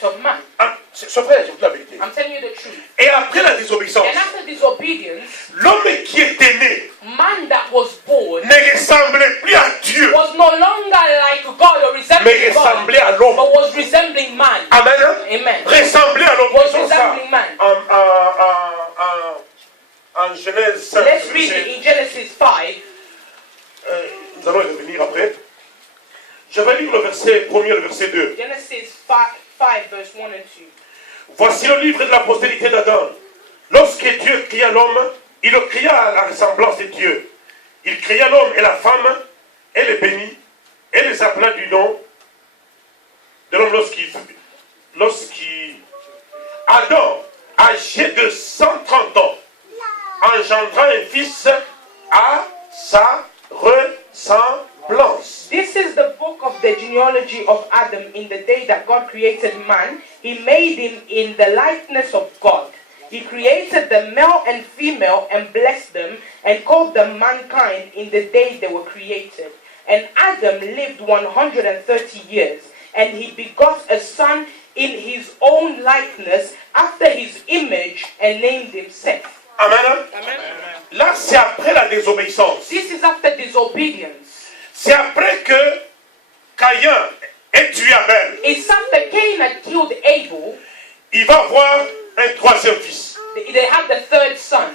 concept of man. C'est vrai, c'est la vérité. I'm telling you the truth. Et après la désobéissance, And after disobedience, l'homme qui était né man that was born ne ressemblait plus à Dieu, was no longer like God or mais resembling God, ressemblait à l'homme. but was resembling man. Amen. Amen. Ressemblait à l'homme. Was Lisons ça resembling man. en Genèse 5. Let's read it in Genesis 5. Nous allons y revenir après. Je vais lire le verset 1er et le verset 2. Genesis 5 verse 1 and 2. Voici le livre de la postérité d'Adam. Lorsque Dieu créa l'homme, il le créa à la ressemblance de Dieu. Il créa l'homme et la femme, et les bénit, et les appela du nom de l'homme lorsqu'il Adam, âgé de 130 ans, engendra un fils à sa ressemblance. This is the book of the genealogy of Adam. In the day that God created man, he made him in the likeness of God. He created the male and female and blessed them and called them mankind in the day they were created. And Adam lived 130 years, and he begot a son in his own likeness after his image and named him Seth. Amen. Amen. Là, c'est après la désobéissance. This is after disobedience. C'est après que Caïn ait tué Abel. It's after Cain had killed Abel. Il va avoir un troisième fils. They have the third son.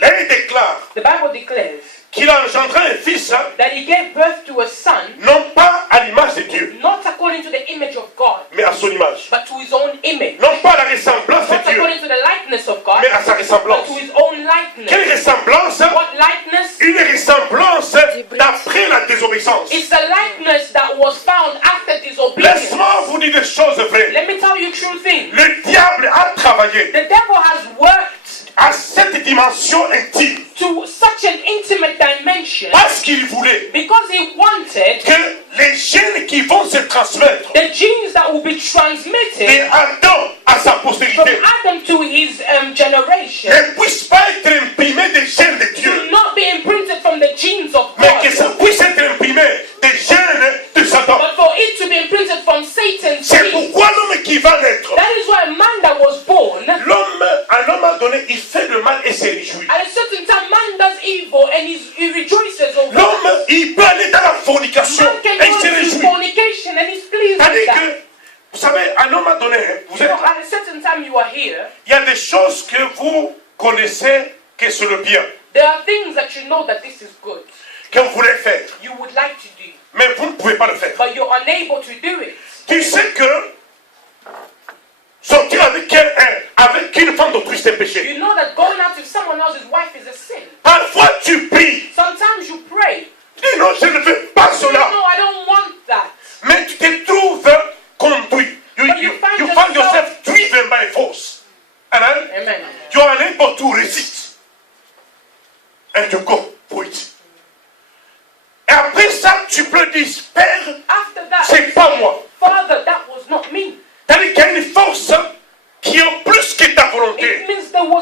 Là, il déclare The Bible declares qu'il a engendré un fils, that he gave birth to a son, non pas à l'image de Dieu, not according to the image of God, mais à son image. but to his own image. Non pas à la ressemblance Not de Dieu, according to the likeness of God, mais à sa but ressemblance. to his own likeness. Quelle ressemblance? What likeness? Une ressemblance d'après la désobéissance. It's the likeness that was found after disobedience. Laisse-moi vous dire des choses vraies. Let me tell you true things. Le diable a travaillé The devil has worked à cette dimension intime to such an intimate dimension parce qu'il voulait because he wanted que les gènes qui vont se transmettre the genes that will be de transmitted Adam à sa from postérité Adam to his generation ne puissent pas être imprimés des gènes de Dieu, to not be imprinted from the genes of mais que ça God, puisse être imprimé des gènes de Satan. but for it to be imprinted from Satan's C'est genes. pourquoi l'homme qui va naître, That is why a man that was born, at l'homme, à un moment donné, il fait le mal et se réjouit. a certain time, man does evil and he rejoices over it. L'homme, il peut aller dans la fornication Man can et il go se through réjouit. fornication and he's pleased with C'est-à-dire that. que, vous savez, à un moment donné, vous You êtes, know, at a certain time you are here, il y a des choses que vous connaissez que c'est le bien, there are things that you know that this is good. que vous voulez faire, You would like to do, mais vous ne pouvez pas le faire. but you're unable to do it. Tu sais que sortir avec une femme d'autrui, c'est un péché. You know that going out with someone else's wife is a sin. Parfois, tu pries. Sometimes you pray. Tu dis non, je ne veux pas No, cela. I don't want that. Mais tu te trouves conduit. You find yourself driven by force. Amen. Amen. You are unable to resist. And you go for it. Et après ça, tu peux dire, Père, After that, c'est pas moi. Father, that was not me. C'est-à-dire qu'il y a une force qui est plus que ta volonté. It means there was